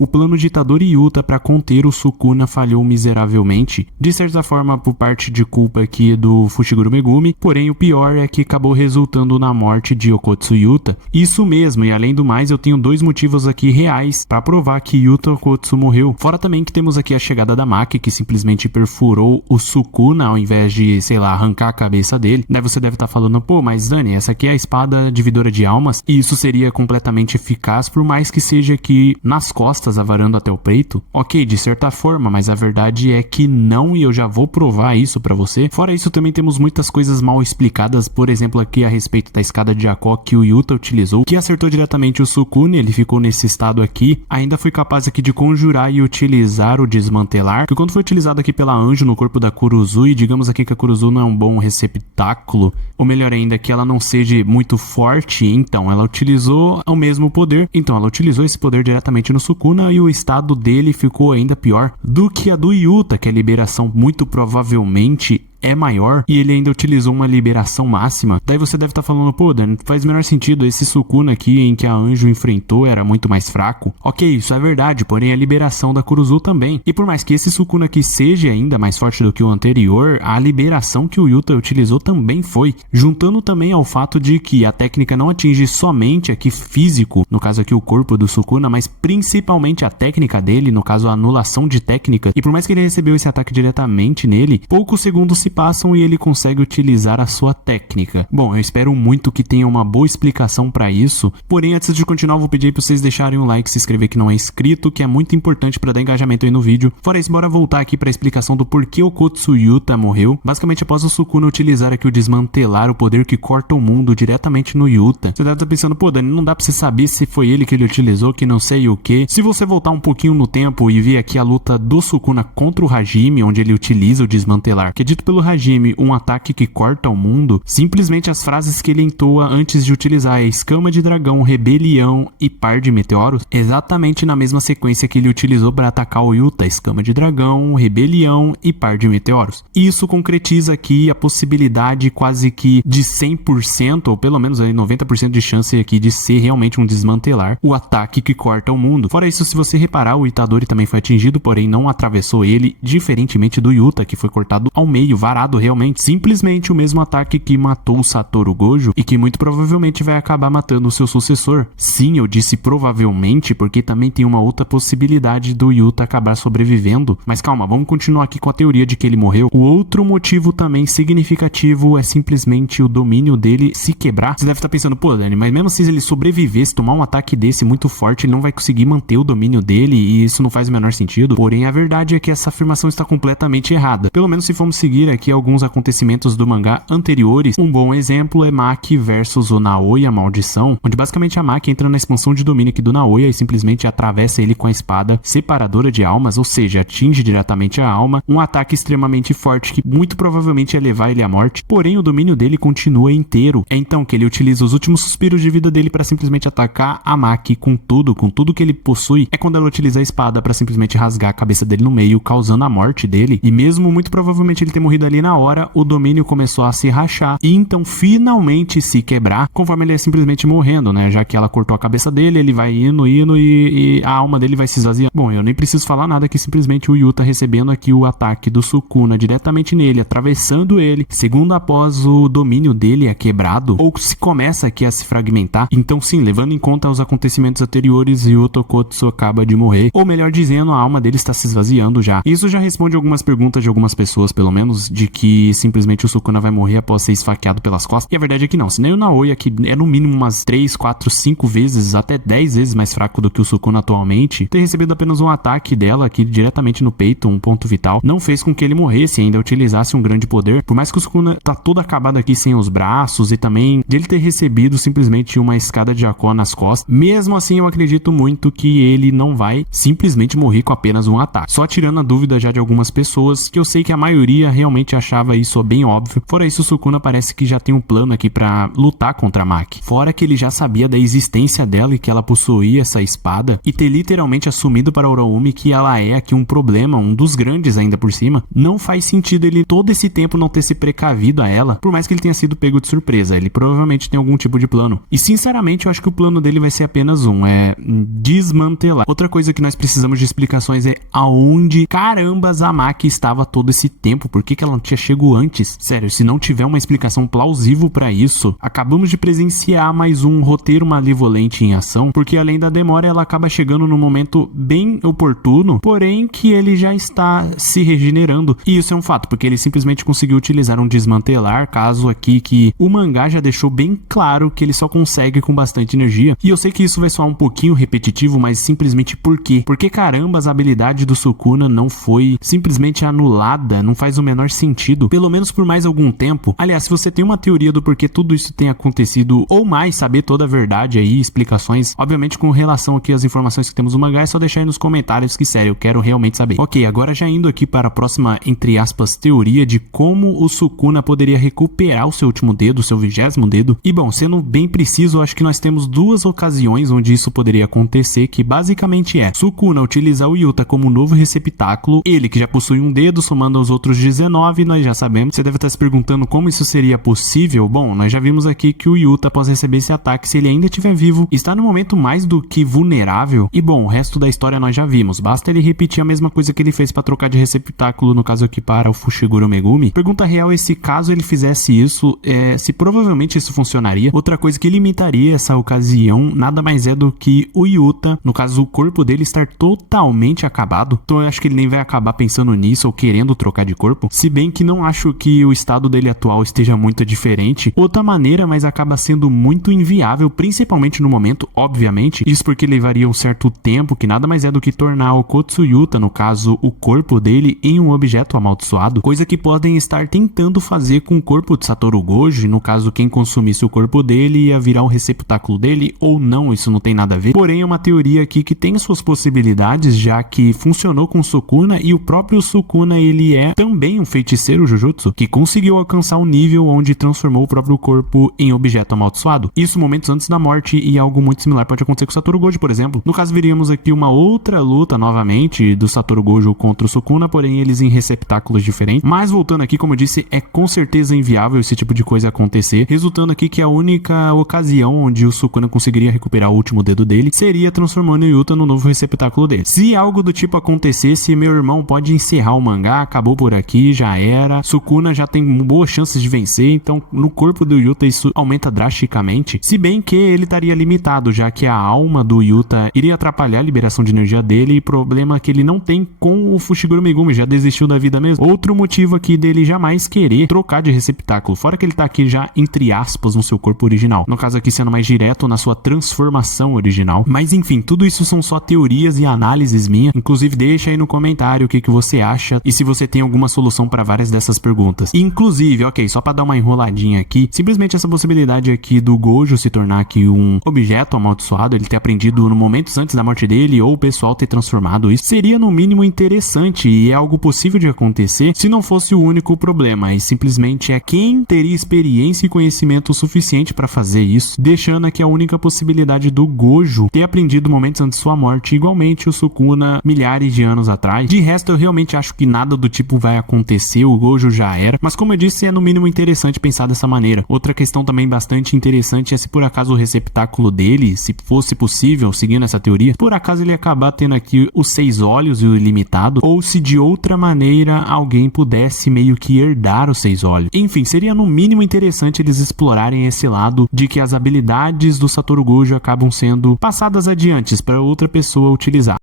o plano de Itadori Yuta para conter o Sukuna falhou miseravelmente, de certa forma por parte de culpa aqui do Fushiguro Megumi, porém o pior é que acabou resultando na morte de Okotsu Yuta. Isso mesmo, e além do mais eu tenho dois motivos aqui reais para provar que Yuta Okotsu morreu. Fora também que temos aqui a chegada da Maki, que simplesmente perfurou o Sukuna ao invés de, sei lá, arrancar a cabeça dele. Daí você deve estar falando, pô, mas Dani, essa aqui é a espada dividora de almas, e isso seria completamente eficaz, por mais que seja aqui nas costas, avarando até o peito. Ok, de certa forma, mas a verdade é que não, e eu já vou provar isso pra você. Fora isso, também temos muitas coisas mal explicadas, por exemplo, aqui a respeito da escada de Jaco que o Yuta utilizou, que acertou diretamente o Sukuna, ele ficou nesse estado aqui. Ainda foi capaz aqui de conjurar e utilizar o desmantelar, que quando foi utilizado aqui pela Anjo no corpo da Kuruzu, e digamos aqui que a Kuruzu não é um bom receptáculo, ou melhor ainda, que ela não seja muito forte, então ela utilizou o mesmo poder, então ela utilizou esse poder diretamente no Sukuna, e o estado dele ficou ainda pior do que a do Yuta, que a liberação muito provavelmente é maior, e ele ainda utilizou uma liberação máxima. Daí você deve estar falando, pô, Dan, faz o menor sentido, esse Sukuna aqui em que a Anjo enfrentou era muito mais fraco. Ok, isso é verdade, porém a liberação da Kuruzu também. E por mais que esse Sukuna aqui seja ainda mais forte do que o anterior, a liberação que o Yuta utilizou também foi. Juntando também ao fato de que a técnica não atinge somente aqui físico, no caso aqui o corpo do Sukuna, mas principalmente a técnica dele, no caso a anulação de técnica. E por mais que ele recebeu esse ataque diretamente nele, poucos segundos se passam e ele consegue utilizar a sua técnica. Bom, eu espero muito que tenha uma boa explicação para isso, porém antes de continuar eu vou pedir para vocês deixarem um like, se inscrever que não é inscrito, que é muito importante para dar engajamento aí no vídeo. Fora isso, bora voltar aqui para a explicação do porquê o Okotsu Yuta morreu. Basicamente após o Sukuna utilizar aqui o desmantelar, o poder que corta o mundo diretamente no Yuta. Você deve estar pensando, pô Dani, não dá para você saber se foi ele que ele utilizou, que não sei o que. Se você voltar um pouquinho no tempo e ver aqui a luta do Sukuna contra o Hajime, onde ele utiliza o desmantelar, que é dito pelo Hajime um ataque que corta o mundo, simplesmente as frases que ele entoa antes de utilizar é escama de dragão, rebelião e par de meteoros, exatamente na mesma sequência que ele utilizou para atacar o Yuta, escama de dragão, rebelião e par de meteoros. Isso concretiza aqui a possibilidade quase que de 100%, ou pelo menos aí 90% de chance aqui de ser realmente um desmantelar, o ataque que corta o mundo. Fora isso, se você reparar, o Itadori também foi atingido, porém não atravessou ele, diferentemente do Yuta, que foi cortado ao meio, varado realmente, simplesmente o mesmo ataque que matou o Satoru Gojo e que muito provavelmente vai acabar matando o seu sucessor. Sim, eu disse provavelmente, porque também tem uma outra possibilidade do Yuta acabar sobrevivendo, mas calma, vamos continuar aqui com a teoria de que ele morreu. O outro motivo também significativo é simplesmente o domínio dele se quebrar. Você deve estar pensando, pô Dani, mas mesmo se ele sobreviver, se tomar um ataque desse muito forte, ele não vai conseguir manter o domínio dele, e isso não faz o menor sentido. Porém, a verdade é que essa afirmação está completamente errada, pelo menos se formos seguir aqui alguns acontecimentos do mangá anteriores. Um bom exemplo é Maki versus o Naoya Maldição, onde basicamente a Maki entra na expansão de domínio aqui do Naoya e simplesmente atravessa ele com a espada separadora de almas, ou seja, atinge diretamente a alma, um ataque extremamente forte que muito provavelmente ia levar ele à morte, porém o domínio dele continua inteiro. É então que ele utiliza os últimos suspiros de vida dele para simplesmente atacar a Maki com tudo que ele possui. É quando ela utiliza a espada para simplesmente rasgar a cabeça dele no meio, causando a morte dele, e mesmo muito provavelmente ele ter morrido ali na hora, o domínio começou a se rachar e então finalmente se quebrar, conforme ele é simplesmente morrendo, né? Já que ela cortou a cabeça dele, ele vai indo e a alma dele vai se esvaziando. Bom, eu nem preciso falar nada que simplesmente o Yuta recebendo aqui o ataque do Sukuna diretamente nele, atravessando ele, segundo após o domínio dele é quebrado, ou se começa aqui a se fragmentar. Então sim, levando em conta os acontecimentos anteriores, Yuta Okotsu acaba de morrer, ou melhor dizendo, a alma dele está se esvaziando já. Isso já responde algumas perguntas de algumas pessoas, pelo menos, de que simplesmente o Sukuna vai morrer após ser esfaqueado pelas costas. E a verdade é que não, se nem o Naoya, que é no mínimo umas 3, 4, 5 vezes, até 10 vezes mais fraco do que o Sukuna atualmente, ter recebido apenas um ataque dela aqui diretamente no peito, um ponto vital, não fez com que ele morresse e ainda utilizasse um grande poder. Por mais que o Sukuna tá todo acabado aqui sem os braços e também dele ter recebido simplesmente uma escada de Jaco nas costas, mesmo assim eu acredito muito que ele não vai simplesmente morrer com apenas um ataque. Só tirando a dúvida já de algumas pessoas, que eu sei que a maioria realmente realmente achava isso bem óbvio. Fora isso, o Sukuna parece que já tem um plano aqui pra lutar contra a Maki. Fora que ele já sabia da existência dela e que ela possuía essa espada, e ter literalmente assumido para Uraumi que ela é aqui um problema, um dos grandes ainda por cima, não faz sentido ele todo esse tempo não ter se precavido a ela, por mais que ele tenha sido pego de surpresa. Ele provavelmente tem algum tipo de plano. E sinceramente eu acho que o plano dele vai ser apenas um, é desmantelar. Outra coisa que nós precisamos de explicações é aonde carambas a Maki estava todo esse tempo, por que ela não tinha chegado antes? Sério, se não tiver uma explicação plausível pra isso, acabamos de presenciar mais um roteiro malevolente em ação, porque além da demora ela acaba chegando num momento bem oportuno, porém que ele já está se regenerando, e isso é um fato, porque ele simplesmente conseguiu utilizar um desmantelar, caso aqui que o mangá já deixou bem claro que ele só consegue com bastante energia, e eu sei que isso vai soar um pouquinho repetitivo, mas simplesmente por quê? Porque carambas a habilidade do Sukuna não foi simplesmente anulada, não faz o menor sentido, pelo menos por mais algum tempo. Aliás, se você tem uma teoria do porquê tudo isso tem acontecido, ou mais, saber toda a verdade aí, explicações, obviamente com relação aqui às informações que temos no mangá, é só deixar aí nos comentários que, sério, eu quero realmente saber. Ok, agora já indo aqui para a próxima, entre aspas, teoria de como o Sukuna poderia recuperar o seu último dedo, o seu 20º dedo. E bom, sendo bem preciso, acho que nós temos duas ocasiões onde isso poderia acontecer, que basicamente é Sukuna utilizar o Yuta como um novo receptáculo, ele que já possui um dedo, somando aos outros 19, nós já sabemos. Você deve estar se perguntando como isso seria possível. Bom, nós já vimos aqui que o Yuta, após receber esse ataque, se ele ainda estiver vivo, está no momento mais do que vulnerável. E bom, o resto da história nós já vimos, basta ele repetir a mesma coisa que ele fez para trocar de receptáculo, no caso aqui para o Fushiguro Megumi. Pergunta real é se caso ele fizesse isso, se provavelmente isso funcionaria. Outra coisa que limitaria essa ocasião nada mais é do que o Yuta, no caso o corpo dele estar totalmente acabado. Então eu acho que ele nem vai acabar pensando nisso ou querendo trocar de corpo, se bem que não acho que o estado dele atual esteja muito diferente. Outra maneira, mas acaba sendo muito inviável, principalmente no momento, obviamente, isso porque levaria um certo tempo, que nada mais é do que tornar o Kotsuyuta, no caso o corpo dele, em um objeto amaldiçoado, coisa que podem estar tentando fazer com o corpo de Satoru Gojo, no caso quem consumisse o corpo dele ia virar um receptáculo dele, ou não, isso não tem nada a ver. Porém é uma teoria aqui que tem suas possibilidades, já que funcionou com o Sukuna, e o próprio Sukuna ele é também um feiticeiro Jujutsu, que conseguiu alcançar um nível onde transformou o próprio corpo em objeto amaldiçoado. Isso momentos antes da morte, e algo muito similar pode acontecer com o Satoru Gojo, por exemplo. No caso, veríamos aqui uma outra luta novamente do Satoru Gojo contra o Sukuna, porém eles em receptáculos diferentes. Mas voltando aqui, como eu disse, é com certeza inviável esse tipo de coisa acontecer, resultando aqui que a única ocasião onde o Sukuna conseguiria recuperar o último dedo dele seria transformando o Yuta no novo receptáculo dele. Se algo do tipo acontecesse, meu irmão, pode encerrar o mangá, acabou por aqui, já era. Sukuna já tem boas chances de vencer, então no corpo do Yuta isso aumenta drasticamente, se bem que ele estaria limitado, já que a alma do Yuta iria atrapalhar a liberação de energia dele, e problema que ele não tem com o Fushiguro Megumi, já desistiu da vida mesmo. Outro motivo aqui dele jamais querer trocar de receptáculo, fora que ele tá aqui já entre aspas no seu corpo original, no caso aqui sendo mais direto na sua transformação original. Mas enfim, tudo isso são só teorias e análises minhas, inclusive deixa aí no comentário o que você acha e se você tem alguma solução para várias dessas perguntas. Inclusive, ok, só para dar uma enroladinha aqui, simplesmente essa possibilidade aqui do Gojo se tornar aqui um objeto amaldiçoado, ele ter aprendido no momentos antes da morte dele, ou o pessoal ter transformado isso, seria no mínimo interessante, e é algo possível de acontecer se não fosse o único problema, e simplesmente é quem teria experiência e conhecimento suficiente para fazer isso, deixando aqui a única possibilidade do Gojo ter aprendido momentos antes de sua morte, igualmente o Sukuna milhares de anos atrás. De resto, eu realmente acho que nada do tipo vai acontecer, o Gojo já era, mas como eu disse, é no mínimo interessante pensar dessa maneira. Outra questão também bastante interessante é se por acaso o receptáculo dele, se fosse possível, seguindo essa teoria, por acaso ele acabar tendo aqui os 6 olhos e o ilimitado, ou se de outra maneira alguém pudesse meio que herdar os 6 olhos. Enfim, seria no mínimo interessante eles explorarem esse lado de que as habilidades do Satoru Gojo acabam sendo passadas adiante para outra pessoa utilizar.